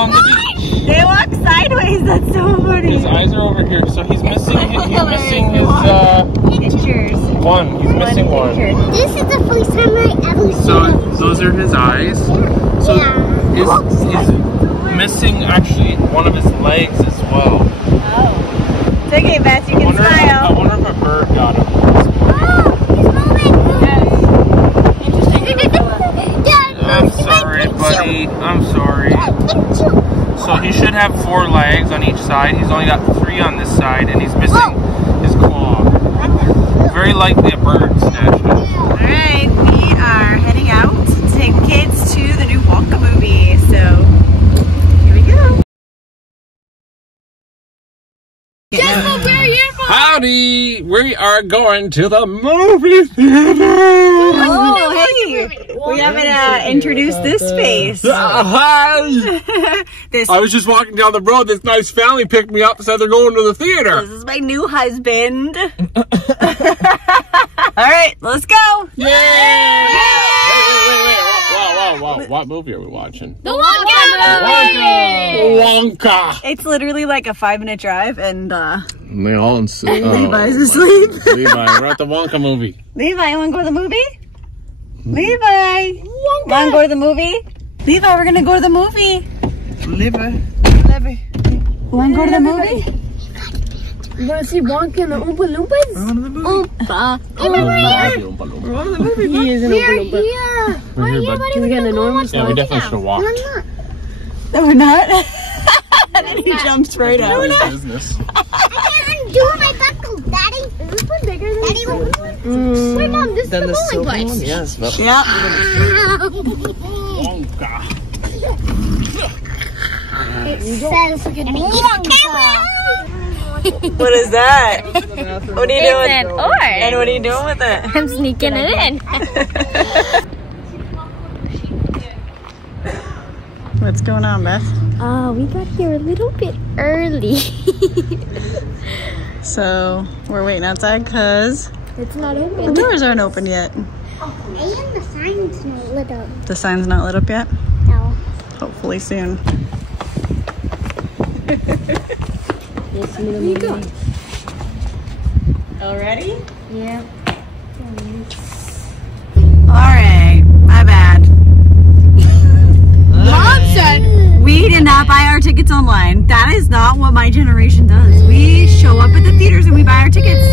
on the beach. They walk sideways. That's so funny. His eyes are over here, so he's missing his pictures. One. He's missing one. This is the first time I ever seen. So those are his eyes. So he's missing actually one of his legs as well. Oh. It's okay, Beth. You can smile. I wonder if a bird got him. I'm sorry, buddy. I'm sorry. So he should have 4 legs on each side. He's only got 3 on this side, and he's missing his claw. Very likely a bird snatched him. Alright, we are heading out to take the kids to the new Wonka movie. So, here we go. Howdy! We are going to the movie theater! Oh, hey! We haven't introduced this space. Hi! I was just walking down the road. This nice family picked me up and said they're going to the theater. This is my new husband. Alright, let's go! Yay! Wait. Whoa. What movie are we watching? The Wonka movie! Wonka! It's literally like a 5-minute drive, and they all Levi's asleep. Levi, we're at the Wonka movie. Levi, you wanna go to the movie? Levi! Wanna go to the movie? Levi, we're gonna go to the movie. Levi. Wanna go to the movie? You wanna see Wonka and the Oompa Loompas? We're going to the movie. We're on the movie. He is an Oompa Loompa. We're here, bud. Can we get an enormous Yeah, we definitely should have walked. No, we're not. And then he jumps right out. Business. I can't do my buckle, Daddy. Is this one bigger than Daddy? Wait, Mom, this is the bowling place. Yes, but Yeah. Wonka. It says Wonka. What is that? What are you doing? It's an orange. And what are you doing with it? I'm sneaking it in. What's going on, Beth? We got here a little bit early. So, we're waiting outside because It's not the open. doors aren't open yet. And the sign's not lit up. The sign's not lit up yet? No. Hopefully soon. Where you going? All ready? Yeah. Alright, my bad. Mom said We did not buy our tickets online. That is not what my generation does. We show up at the theaters and we buy our tickets.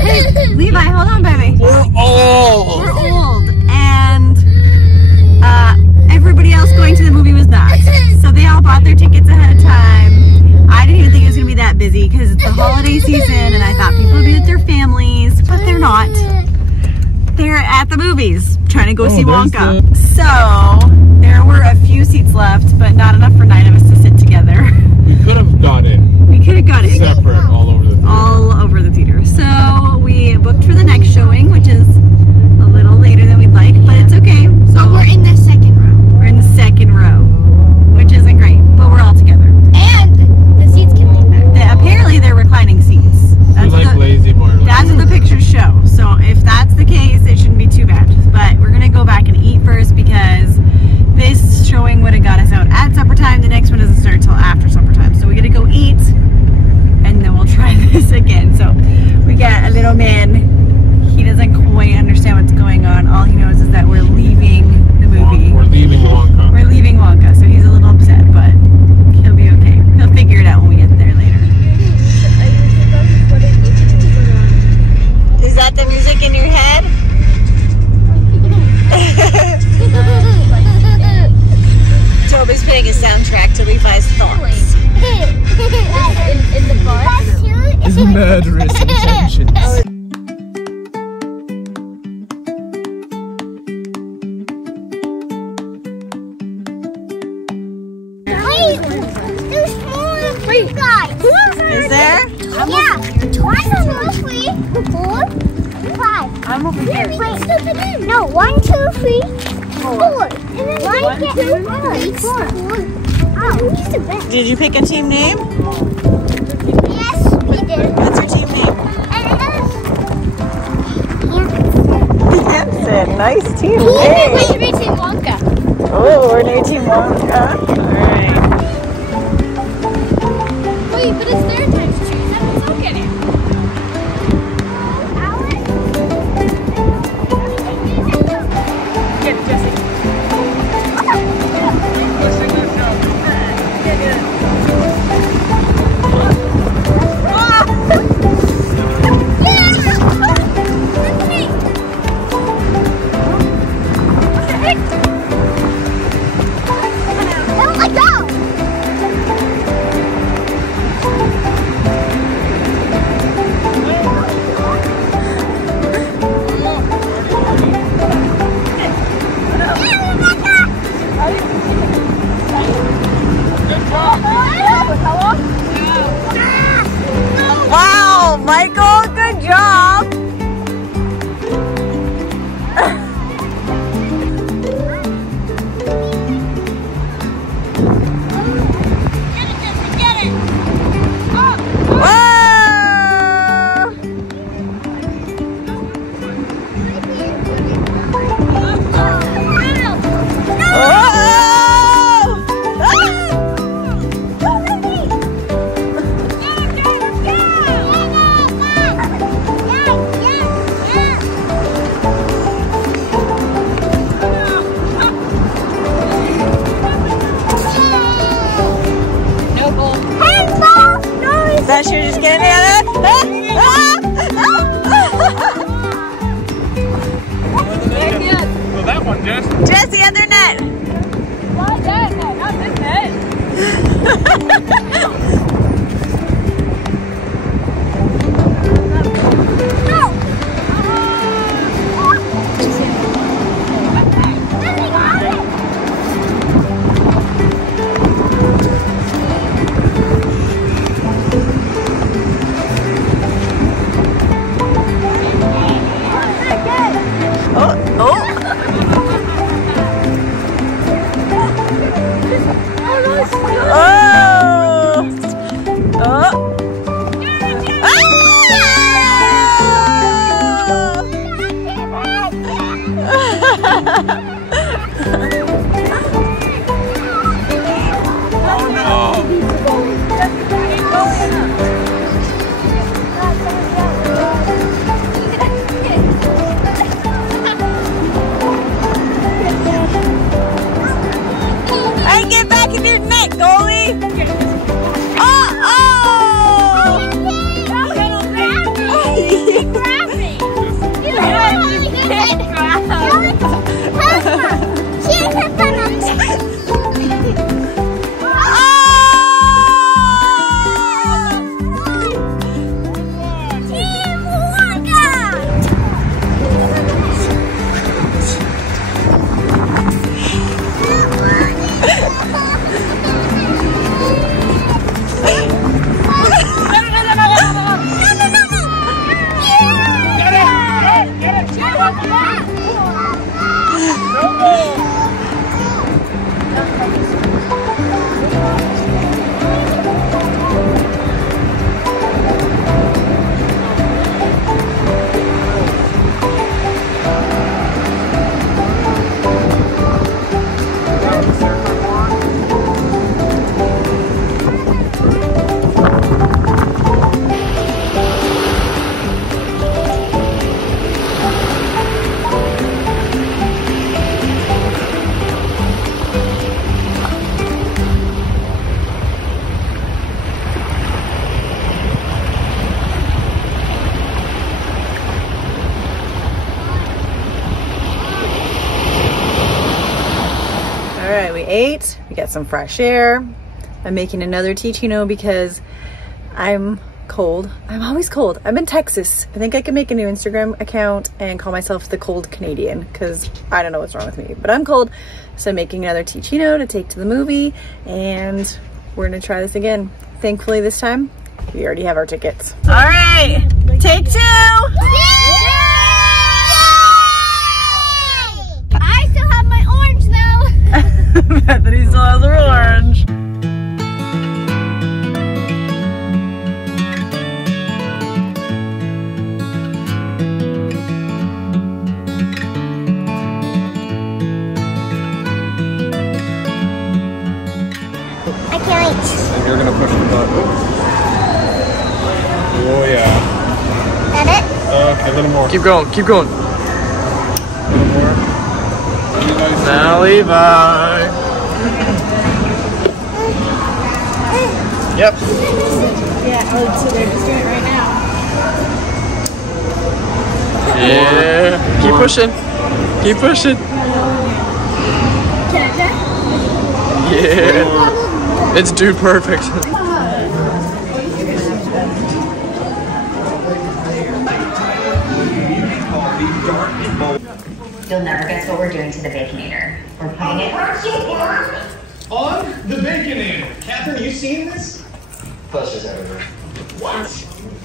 Hey, Levi, hold on, baby. We're old. We're old, and everybody else going to the movie was not. So they all bought their tickets ahead of time. I didn't even think it was going to be that busy because it's the holiday season, and I thought people would be with their families, but they're not. They're at the movies trying to go see Wonka. So there were a few seats left, but not enough for 9 of us to sit together. We could have got in. We could have got it. Separate all over the theater. All over the theater. So we booked for the next showing, which is a little later than we'd like, but it's okay. So we're in the second row. we're in the second row, which isn't great, but we're all together. And the seats can lean back. Apparently they're reclining seats. We like lazy boy. That's what the pictures show. So if that's the case, it shouldn't be too bad. But we're gonna go back and eat first because this showing would have got us out at supper time. The next one doesn't start until after supper time. So we gotta go eat and then we'll try this again. So we got a little man. He doesn't quite understand what's going on. All he knows is that we're leaving the movie. We're leaving Wonka. We're leaving Wonka, so he's a little upset, but he'll be okay. He'll figure it out when we get there later. Is that the music in your head? Toby's playing a soundtrack to Levi's thoughts. in the bus. His murderous intentions. Wait, there's more guys. Is there? Yeah. 1, 2, 3, 4, 5. I'm over here. Wait, no. 1, 2, 3, 4. And then 1, 2, 3, 4. Oh, he's the best. Did you pick a team name? Yes, we did. What's your team name? Hanson. Nice team name. Team Wonka. Oh, we're new Team Wonka. All right. thought she was just getting together. Well, that one, Jess. Jess, the other net. Not that net, not this net. Get back in your net, goalie! Alright, we ate, we got some fresh air. I'm making another ticino because I'm cold. I'm always cold. I'm in Texas. I think I can make a new Instagram account and call myself the Cold Canadian because I don't know what's wrong with me, but I'm cold. So I'm making another ticino to take to the movie and we're gonna try this again. Thankfully this time, we already have our tickets. Alright, take two! I still have my orange though. Bethany still has her orange. I can't wait. And you're gonna push the button. Oh yeah. That it? Okay, a little more. Keep going, keep going. A little more. Now Levi. Yep. Yeah, oh, so they're just doing it right now. Yeah. Keep pushing. Keep pushing. Can I try? Yeah. It's dude perfect. You'll never guess what we're doing to the Baconator. We're putting it On the Baconator. Catherine, you seen this? Buses everywhere. What?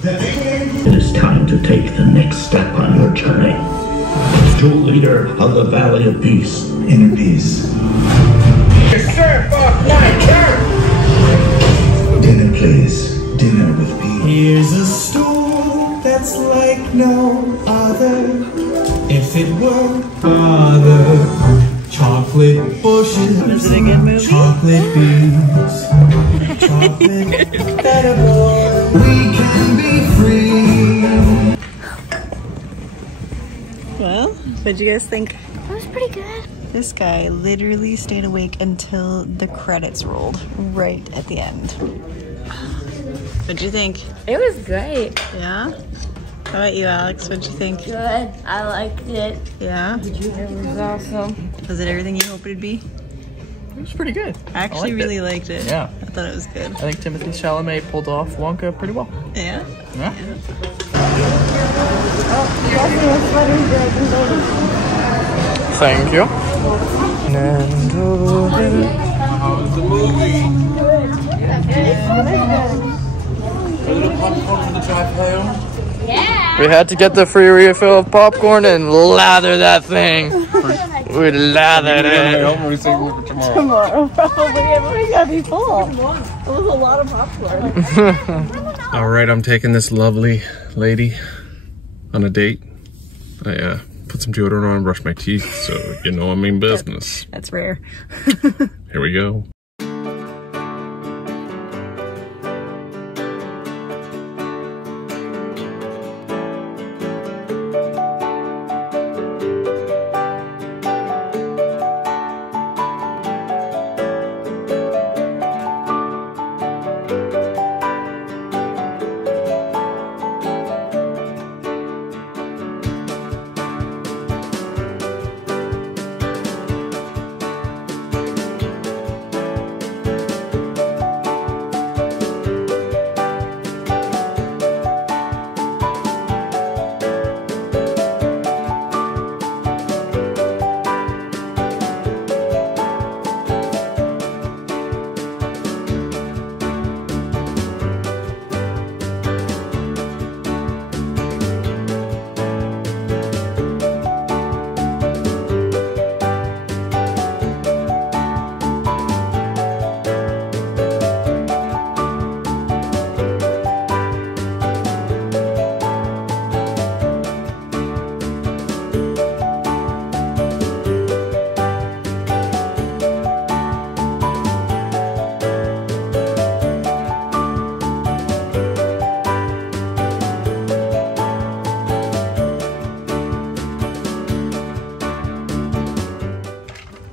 The Baconator? It is time to take the next step on your journey. True leader of the Valley of Peace. Inner peace. Sir, my turn! Dinner, please. Dinner with peace. Here's a stool that's like no other. If it were other. Chocolate bushes. Is it a good movie? Chocolate beans. Chocolate edible. We can be free. Well, what'd you guys think? That was pretty good. This guy literally stayed awake until the credits rolled right at the end. What'd you think? It was great. Yeah? How about you, Alex? What'd you think? Good. I liked it. Yeah? It was awesome. Was it everything you hoped it'd be? It was pretty good. I actually really liked it. Yeah. I thought it was good. I think Timothy Chalamet pulled off Wonka pretty well. Yeah? Yeah. Thank you. How's the movie? Yeah. We had to get the free refill of popcorn and lather that thing. We lathered it. Tomorrow, probably. Everybody's gotta be full. It was a lot of popcorn. All right, I'm taking this lovely lady on a date. I put some deodorant on and brushed my teeth, so you know I mean business. That's rare. Here we go.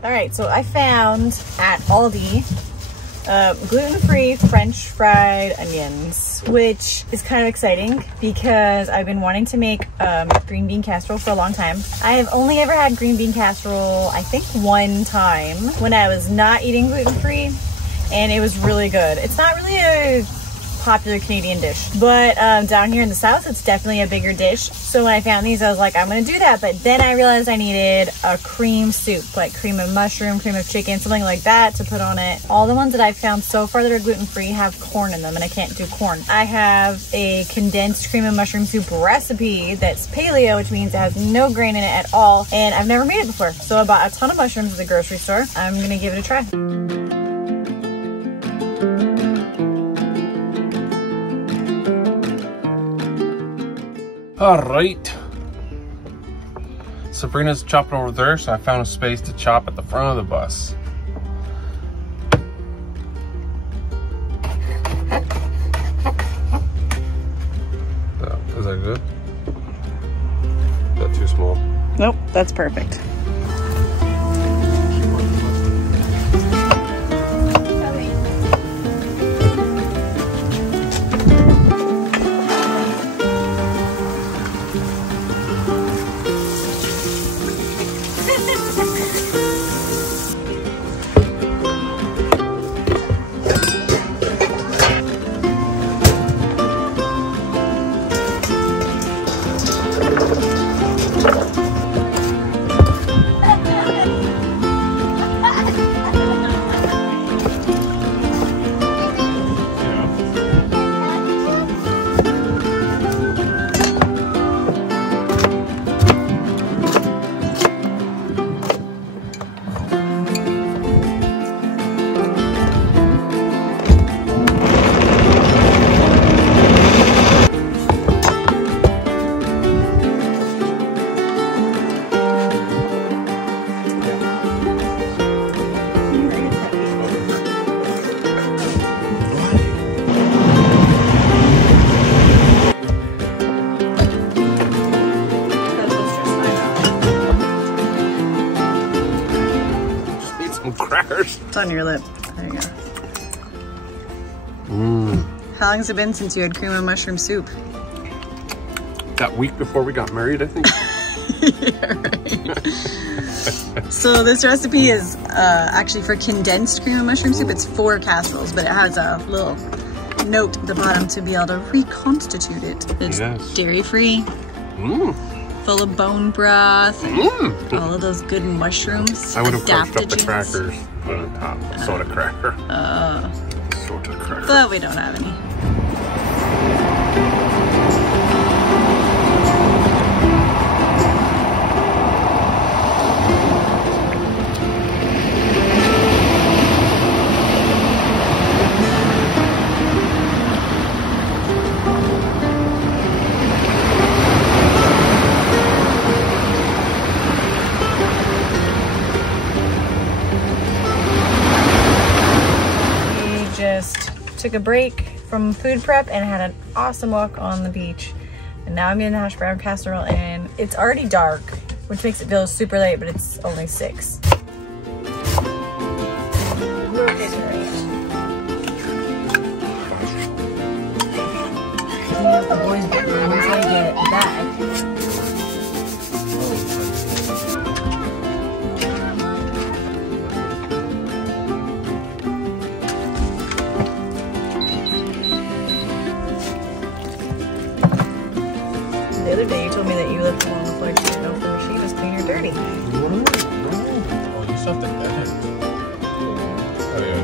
Alright, so I found at Aldi gluten-free French fried onions, which is kind of exciting because I've been wanting to make green bean casserole for a long time. I have only ever had green bean casserole, I think, one time when I was not eating gluten-free, and it was really good. It's not really a popular Canadian dish, but down here in the South, it's definitely a bigger dish. So when I found these, I was like, I'm gonna do that. But then I realized I needed a cream soup, like cream of mushroom, cream of chicken, something like that to put on it. All the ones that I've found so far that are gluten-free have corn in them, and I can't do corn. I have a condensed cream of mushroom soup recipe that's paleo, which means it has no grain in it at all, and I've never made it before. So I bought a ton of mushrooms at the grocery store. I'm gonna give it a try. All right. Sabrina's chopping over there, so I found a space to chop at the front of the bus. Is that good? Is that too small? Nope, that's perfect. Crackers. It's on your lip. There you go. Mmm. How long has it been since you had cream of mushroom soup? That week before we got married, I think. Yeah, right. So this recipe is actually for condensed cream of mushroom soup. It's 4 casseroles, but it has a little note at the bottom to be able to reconstitute it. It's dairy-free, full of bone broth, all of those good mushrooms. I would have crushed up the crackers on top. Soda cracker. Soda cracker. But we don't have any. Took a break from food prep and had an awesome walk on the beach. And now I'm getting the hash brown casserole and it's already dark, which makes it feel super late, but it's only 6. The boys' bedroom once I get it back. The other day you told me that you left them on the floor so you didn't know if the machine was clean or dirty. Oh, you still have to edit. Oh, yeah.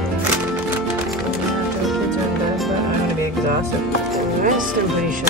Kids are in bed, but I'm gonna be exhausted. The rest I'm pretty sure